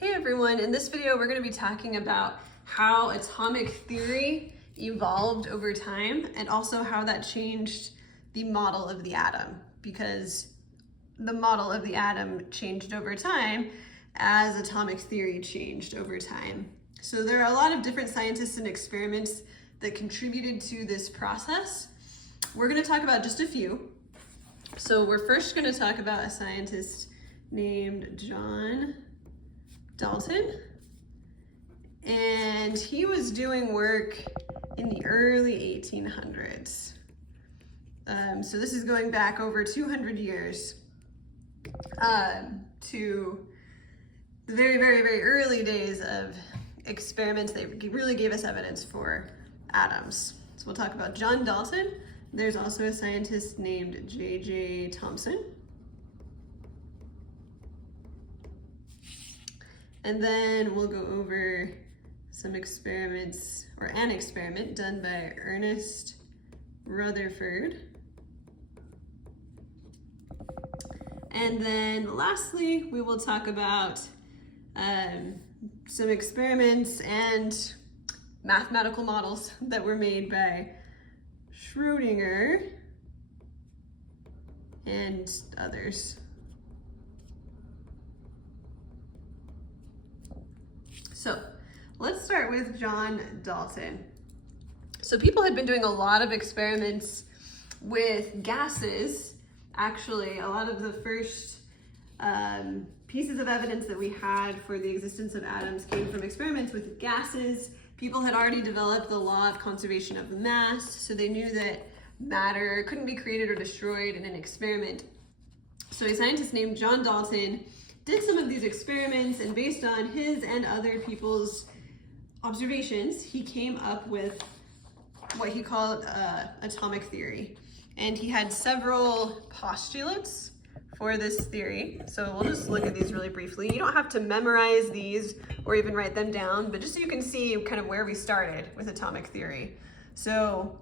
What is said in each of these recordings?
Hey everyone, in this video we're going to be talking about how atomic theory evolved over time and also how that changed the model of the atom, because the model of the atom changed over time as atomic theory changed over time. So there are a lot of different scientists and experiments that contributed to this process. We're going to talk about just a few. So we're first going to talk about a scientist named John Dalton, and he was doing work in the early 1800s. So this is going back over 200 years to the very early days of experiments that really gave us evidence for atoms. So we'll talk about John Dalton. There's also a scientist named J.J. Thomson. And then we'll go over some experiments, or an experiment done by Ernest Rutherford. And then lastly, we will talk about some experiments and mathematical models that were made by Schrödinger and others. So let's start with John Dalton. So people had been doing a lot of experiments with gases. Actually, a lot of the first pieces of evidence that we had for the existence of atoms came from experiments with gases. People had already developed the law of conservation of mass, so they knew that matter couldn't be created or destroyed in an experiment. So a scientist named John Dalton did some of these experiments, and based on his and other people's observations, he came up with what he called atomic theory. And he had several postulates for this theory. So we'll just look at these really briefly. You don't have to memorize these or even write them down, but just so you can see kind of where we started with atomic theory. So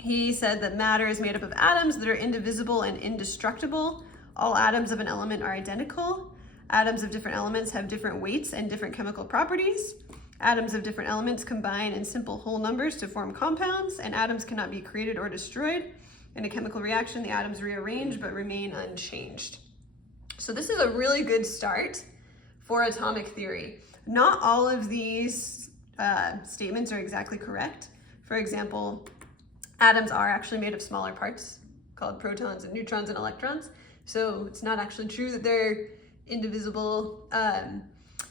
he said that matter is made up of atoms that are indivisible and indestructible. All atoms of an element are identical. Atoms of different elements have different weights and different chemical properties. Atoms of different elements combine in simple whole numbers to form compounds, and atoms cannot be created or destroyed. In a chemical reaction, the atoms rearrange but remain unchanged. So this is a really good start for atomic theory. Not all of these statements are exactly correct. For example, atoms are actually made of smaller parts called protons and neutrons and electrons. So it's not actually true that they're indivisible.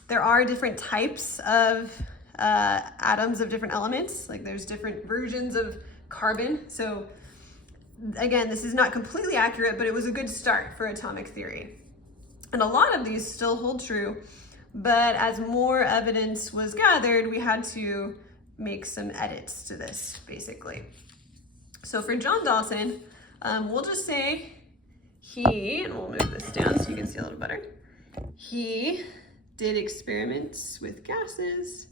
There are different types of atoms of different elements. Like there's different versions of carbon. So again, this is not completely accurate, but it was a good start for atomic theory. And a lot of these still hold true, but as more evidence was gathered, we had to make some edits to this, basically. So for John Dalton, we'll just say and we'll move this down so you can see a little better. He did experiments with gases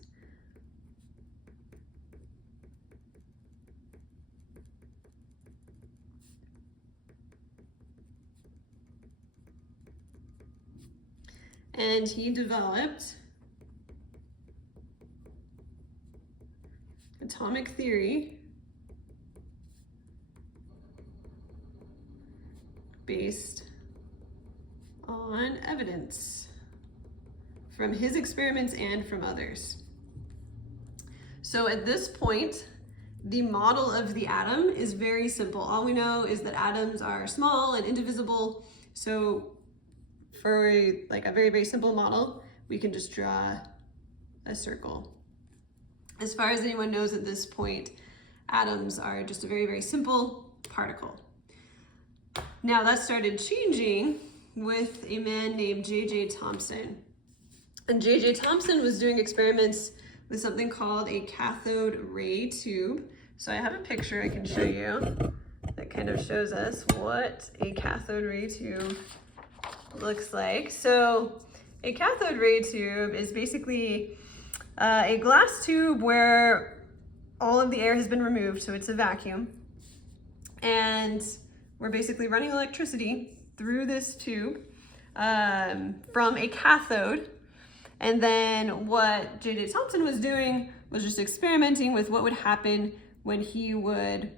and he developed atomic theory based on evidence from his experiments and from others. So at this point, the model of the atom is very simple. All we know is that atoms are small and indivisible. So for a very simple model, we can just draw a circle. As far as anyone knows at this point, atoms are just a very simple particle. Now that started changing with a man named J.J. Thomson. And J.J. Thomson was doing experiments with something called a cathode ray tube. So I have a picture I can show you that kind of shows us what a cathode ray tube looks like. So a cathode ray tube is basically a glass tube where all of the air has been removed, so it's a vacuum. And we're basically running electricity through this tube from a cathode. And then what J.J. Thomson was doing was just experimenting with what would happen when he would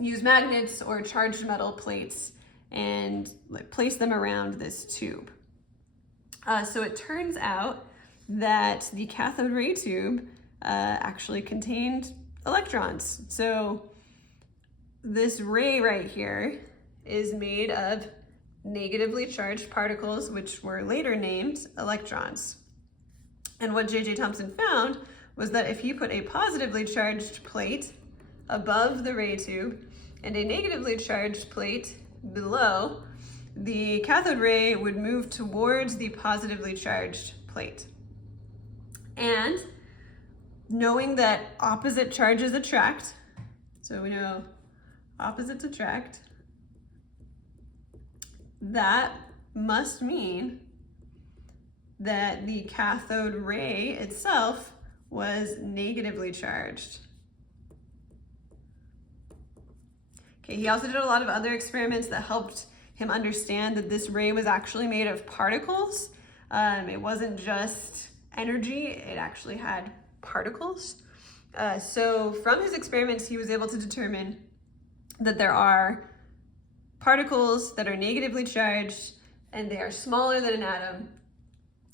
use magnets or charged metal plates and place them around this tube. So it turns out that the cathode ray tube actually contained electrons. So this ray right here is made of negatively charged particles, which were later named electrons. And what J.J. Thomson found was that if he put a positively charged plate above the ray tube and a negatively charged plate below, the cathode ray would move towards the positively charged plate. And knowing that opposite charges attract, so we know opposites attract, that must mean that the cathode ray itself was negatively charged. Okay, he also did a lot of other experiments that helped him understand that this ray was actually made of particles. It wasn't just energy, it actually had particles. So from his experiments, he was able to determine that there are particles that are negatively charged and they are smaller than an atom,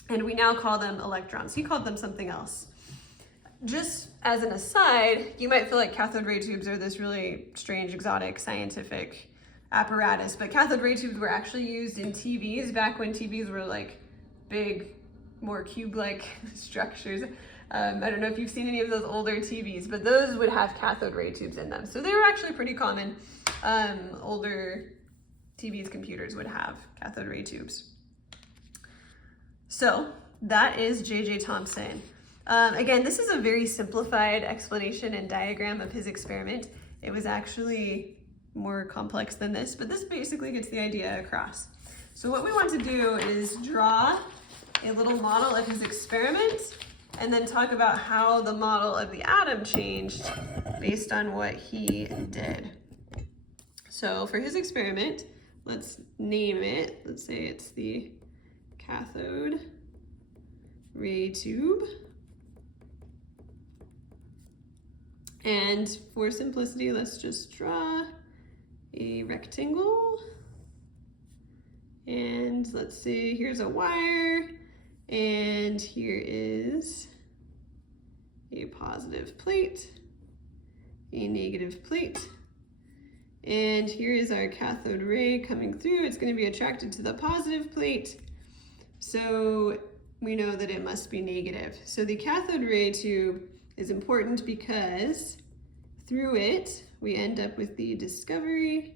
and we now call them electrons. He called them something else. Just as an aside, you might feel like cathode ray tubes are this really strange, exotic, scientific apparatus, but cathode ray tubes were actually used in TVs back when TVs were like big, more cube-like structures. I don't know if you've seen any of those older TVs, but those would have cathode ray tubes in them. So they were actually pretty common. Older TVs, computers would have cathode ray tubes. So that is J.J. Thomson. Again, this is a very simplified explanation and diagram of his experiment. It was actually more complex than this, but this basically gets the idea across. So what we want to do is draw a little model of his experiment and then talk about how the model of the atom changed based on what he did. So for his experiment, let's name it. Let's say it's the cathode ray tube. And for simplicity, let's just draw a rectangle. And let's say here's a wire, and here is a positive plate, a negative plate. And here is our cathode ray coming through. It's going to be attracted to the positive plate. So we know that it must be negative. So the cathode ray tube is important because through it, we end up with the discovery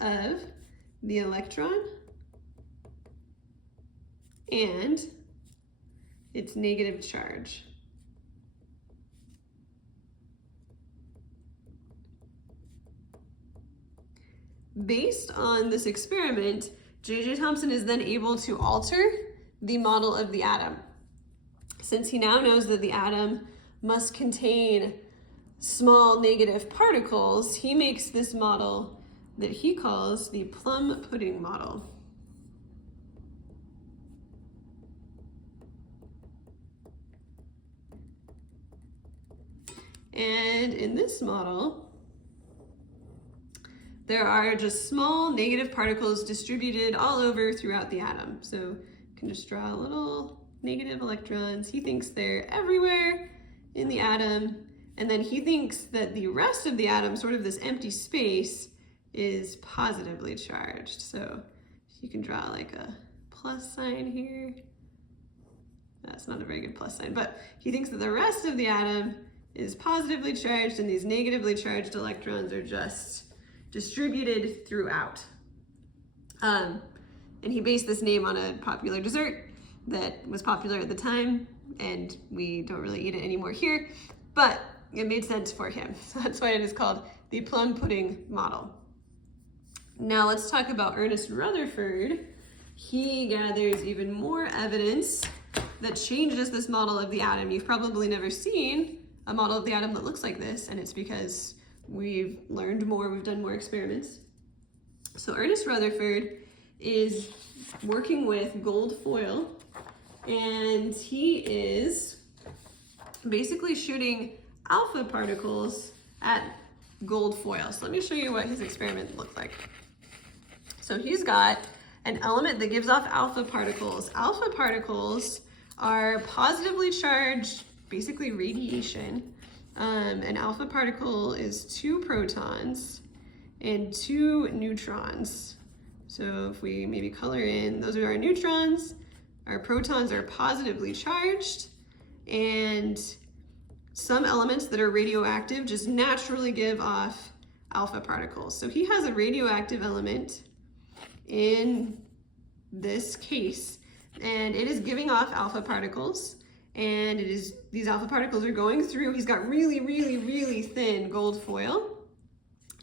of the electron and its negative charge. Based on this experiment, J.J. Thomson is then able to alter the model of the atom. Since he now knows that the atom must contain small negative particles, he makes this model that he calls the plum pudding model. And in this model, there are just small negative particles distributed all over throughout the atom. So you can just draw little negative electrons. He thinks they're everywhere in the atom. And then he thinks that the rest of the atom, sort of this empty space, is positively charged. So you can draw like a plus sign here. That's not a very good plus sign, but he thinks that the rest of the atom is positively charged and these negatively charged electrons are just distributed throughout. And he based this name on a popular dessert that was popular at the time, and we don't really eat it anymore here, but it made sense for him. So that's why it is called the plum pudding model. Now let's talk about Ernest Rutherford. He gathers even more evidence that changes this model of the atom. You've probably never seen a model of the atom that looks like this, and it's because we've learned more, we've done more experiments. So Ernest Rutherford is working with gold foil And he is basically shooting alpha particles at gold foil. So let me show you what his experiment looked like. So he's got an element that gives off alpha particles. Alpha particles are positively charged, basically radiation. An alpha particle is 2 protons and 2 neutrons. So if we maybe color in, those are our neutrons. Our protons are positively charged, and some elements that are radioactive just naturally give off alpha particles. So he has a radioactive element in this case, and it is giving off alpha particles, and these alpha particles are going through. He's got really, really, really thin gold foil,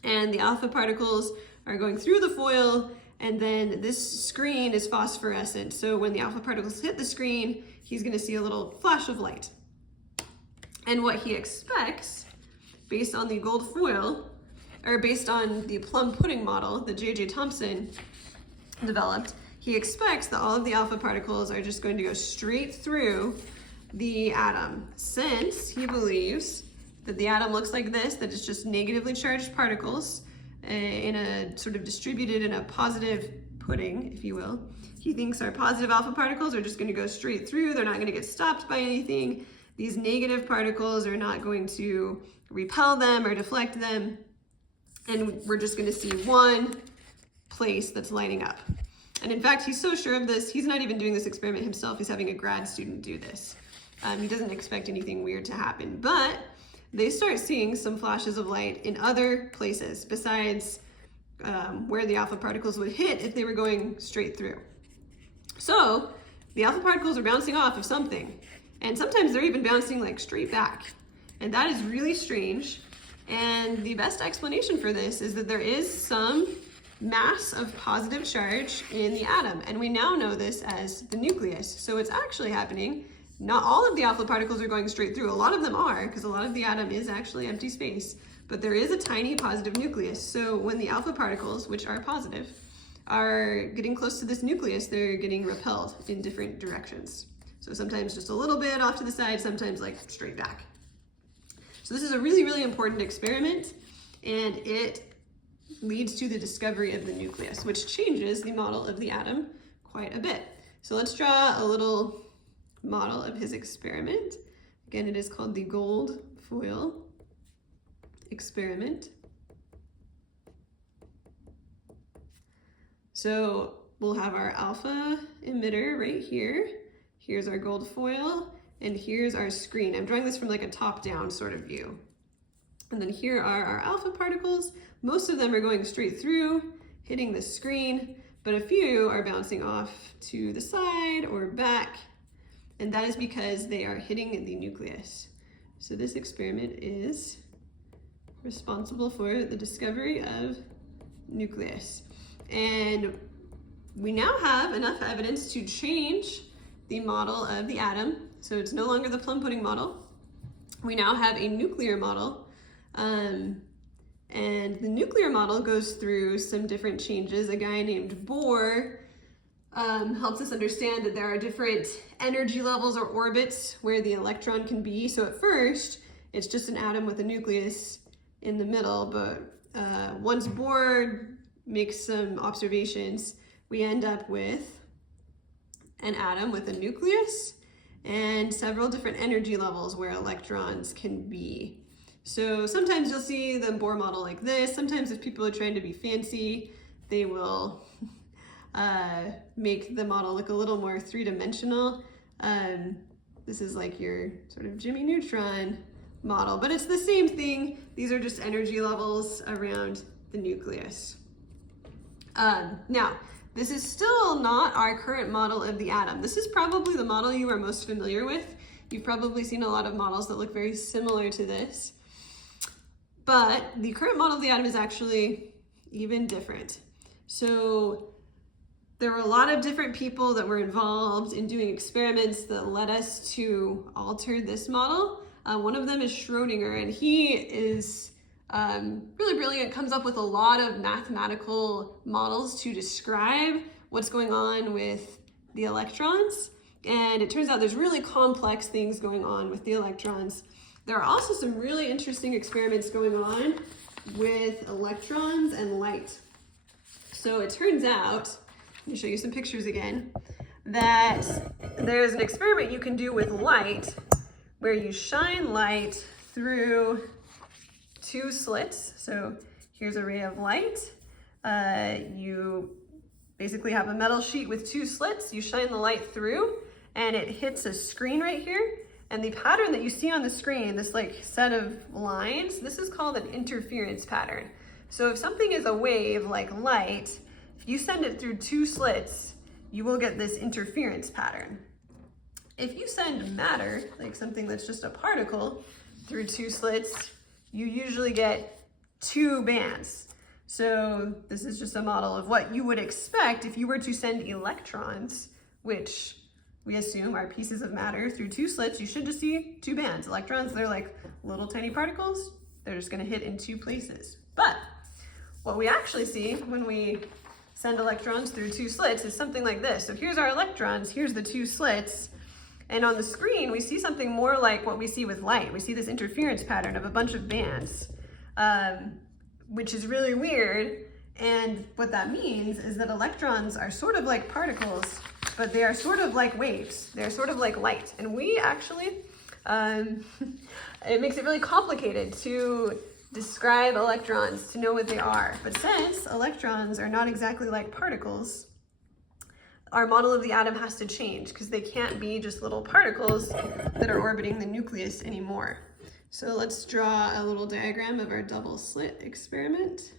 and the alpha particles are going through the foil, and then this screen is phosphorescent. So when the alpha particles hit the screen, he's gonna see a little flash of light. And what he expects, based on the gold foil, or based on the plum pudding model that J.J. Thomson developed, he expects that all of the alpha particles are just going to go straight through the atom, since he believes that the atom looks like this, that it's just negatively charged particles in a sort of distributed in a positive pudding, if you will. He thinks our positive alpha particles are just going to go straight through. They're not going to get stopped by anything. These negative particles are not going to repel them or deflect them. And we're just going to see one place that's lighting up. And in fact, he's so sure of this, he's not even doing this experiment himself. He's having a grad student do this. He doesn't expect anything weird to happen, but they start seeing some flashes of light in other places besides where the alpha particles would hit if they were going straight through. So the alpha particles are bouncing off of something, and sometimes they're even bouncing like straight back. And that is really strange. And the best explanation for this is that there is some mass of positive charge in the atom, and we now know this as the nucleus. So it's actually happening. Not all of the alpha particles are going straight through. A lot of them are, because a lot of the atom is actually empty space, but there is a tiny positive nucleus. So when the alpha particles, which are positive, are getting close to this nucleus, they're getting repelled in different directions. So sometimes just a little bit off to the side, sometimes like straight back. So this is a really, really important experiment, and it leads to the discovery of the nucleus, which changes the model of the atom quite a bit. So let's draw a little model of his experiment. Again, it is called the gold foil experiment. So we'll have our alpha emitter right here. Here's our gold foil, and here's our screen. I'm drawing this from like a top-down sort of view. And then here are our alpha particles. Most of them are going straight through, hitting the screen, but a few are bouncing off to the side or back, and that is because they are hitting the nucleus. So this experiment is responsible for the discovery of nucleus. And we now have enough evidence to change the model of the atom. So it's no longer the plum pudding model. We now have a nuclear model. And the nuclear model goes through some different changes. A guy named Bohr helps us understand that there are different energy levels or orbits where the electron can be. So at first, it's just an atom with a nucleus in the middle, but once Bohr makes some observations, we end up with an atom with a nucleus and several different energy levels where electrons can be. So sometimes you'll see the Bohr model like this. Sometimes if people are trying to be fancy, they will make the model look a little more three-dimensional. This is like your sort of Jimmy Neutron model, but it's the same thing. These are just energy levels around the nucleus. Now, this is still not our current model of the atom. This is probably the model you are most familiar with. You've probably seen a lot of models that look very similar to this. But the current model of the atom is actually even different. So there were a lot of different people that were involved in doing experiments that led us to alter this model. One of them is Schrodinger, and he is really brilliant, comes up with a lot of mathematical models to describe what's going on with the electrons. And it turns out there's really complex things going on with the electrons. There are also some really interesting experiments going on with electrons and light. So it turns out, let me show you some pictures again, that there's an experiment you can do with light where you shine light through two slits. So here's a ray of light. You basically have a metal sheet with two slits. You shine the light through and it hits a screen right here. And the pattern that you see on the screen, this like set of lines, this is called an interference pattern. So if something is a wave like light, if you send it through two slits, you will get this interference pattern. If you send matter, like something that's just a particle, through two slits, you usually get two bands. So this is just a model of what you would expect if you were to send electrons, which we assume are pieces of matter, through two slits. You should just see two bands. Electrons, they're like little tiny particles. They're just gonna hit in two places. But what we actually see when we send electrons through two slits is something like this. So here's our electrons, here's the two slits. And on the screen, we see something more like what we see with light. We see this interference pattern of a bunch of bands, which is really weird. And what that means is that electrons are sort of like particles, but they are sort of like waves. They're sort of like light. And we actually, it makes it really complicated to describe electrons, to know what they are. But since electrons are not exactly like particles, our model of the atom has to change because they can't be just little particles that are orbiting the nucleus anymore. So let's draw a little diagram of our double slit experiment.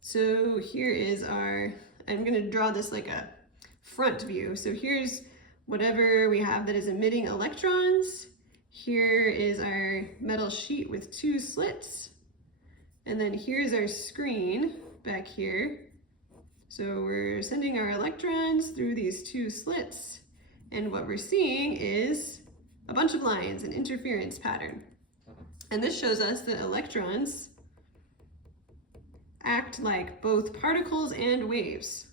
So here is our, I'm going to draw this like a front view. So here's whatever we have that is emitting electrons. Here is our metal sheet with two slits. And then here's our screen back here. So we're sending our electrons through these two slits. And what we're seeing is a bunch of lines, an interference pattern. And this shows us that electrons act like both particles and waves.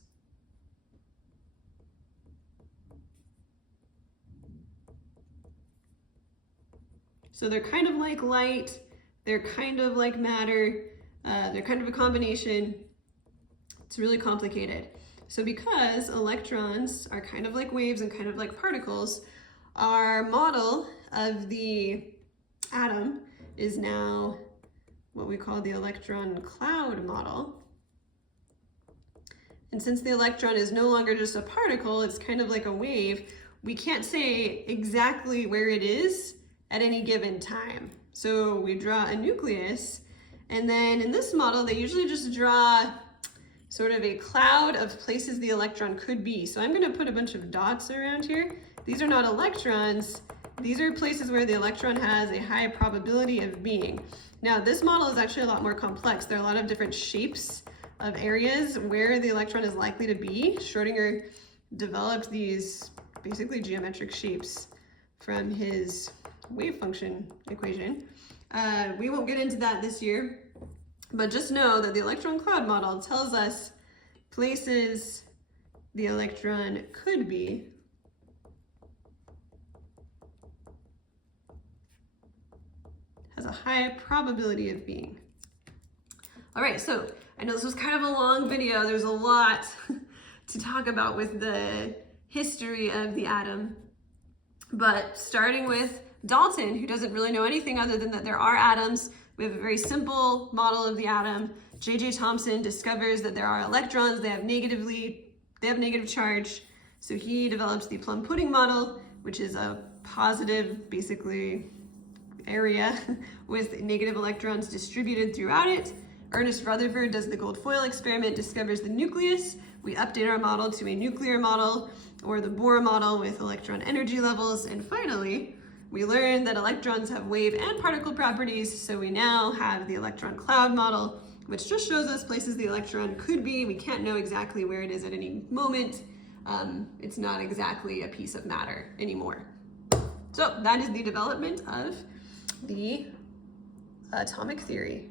So they're kind of like light, they're kind of like matter, they're kind of a combination. It's really complicated. So because electrons are kind of like waves and kind of like particles, our model of the atom is now what we call the electron cloud model. And since the electron is no longer just a particle, it's kind of like a wave, we can't say exactly where it is at any given time. So we draw a nucleus, and then in this model, they usually just draw sort of a cloud of places the electron could be. So I'm gonna put a bunch of dots around here. These are not electrons. These are places where the electron has a high probability of being. Now, this model is actually a lot more complex. There are a lot of different shapes of areas where the electron is likely to be. Schrödinger developed these basically geometric shapes from his wave function equation. We won't get into that this year, but just know that the electron cloud model tells us places the electron could be. Has a high probability of being. All right, so I know this was kind of a long video. There's a lot to talk about with the history of the atom, but starting with Dalton, who doesn't really know anything other than that there are atoms. We have a very simple model of the atom. J.J. Thomson discovers that there are electrons. They have negative charge. So he develops the plum pudding model, which is a positive, basically, area with negative electrons distributed throughout it. Ernest Rutherford does the gold foil experiment, discovers the nucleus. We update our model to a nuclear model or the Bohr model with electron energy levels. And finally, we learn that electrons have wave and particle properties. So we now have the electron cloud model, which just shows us places the electron could be. We can't know exactly where it is at any moment. It's not exactly a piece of matter anymore. So that is the development of the atomic theory.